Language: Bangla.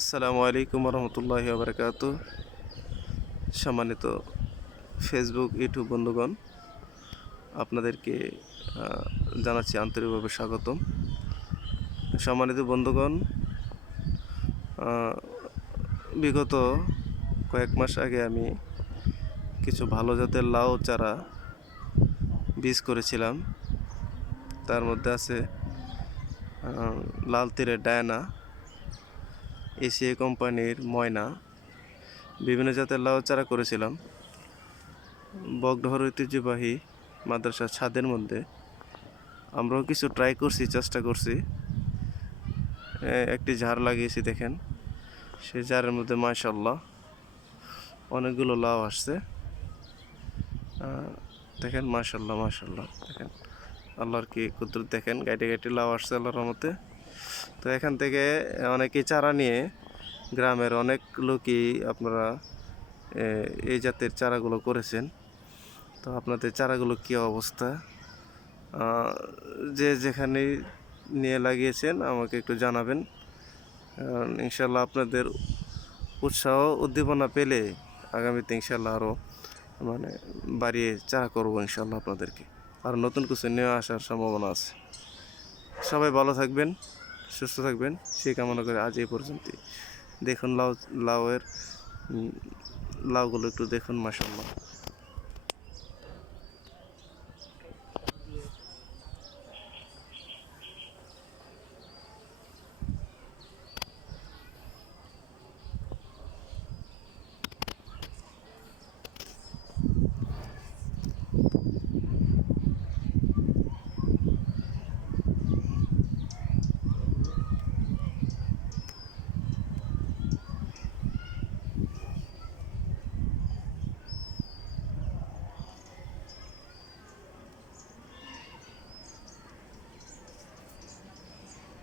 আসসালামু আলাইকুম রহমতুল্লাহ বারকাত সম্মানিত ফেসবুক, ইউটিউব বন্ধুগণ, আপনাদেরকে জানাচ্ছি আন্তরিকভাবে স্বাগতম। সম্মানিত বন্ধুগণ বিগত কয়েক মাস আগে আমি কিছু ভালো জাতের লাউ চারা বীজ করেছিলাম। তার মধ্যে আছে লাল তীরের ডায়না। এসিএ কোম্পানির ময়না। বিভিন্ন জাতের লাউ চারা করেছিলাম। বগডহর ঐতিহ্যবাহী মাদ্রাসার ছাদের মধ্যে। আমরাও কিছু ট্রাই করছি, চেষ্টা করছি। একটি ঝাড় লাগিয়েছি, দেখেন। সেই ঝাড়ের মধ্যে মাশাল্লাহ অনেকগুলো লাউ আসছে। দেখেন মাশাল্লাহ মাশাল্লাহ দেখেন। আল্লাহর কি কুদরত, দেখেন গাইটে গাইটে লাউ আসছে আল্লাহর মতে তো এখান থেকে অনেকেই চারা নিয়ে গ্রামের অনেক লোকই আপনারা এই জাতের চারাগুলো করেছেন। তো আপনাদের চারাগুলো কী অবস্থা? যে যেখানে নিয়ে লাগিয়েছেন আমাকে একটু জানাবেন। ইনশাল্লাহ আপনাদের উৎসাহ উদ্দীপনা পেলে আগামীতে ইনশাল্লাহ আরও মানে বাড়িয়ে চারা করব ইনশাল্লাহ আপনাদেরকে। আর নতুন কিছু নিয়ে আসার সম্ভাবনা আছে। সবাই ভালো থাকবেন। সুস্থ থাকবেন। সেই কামনা করে আজ এই পর্যন্তই। দেখুন লাউ, লাউয়ের লাউগুলো একটু দেখুন মাসাল্লাহ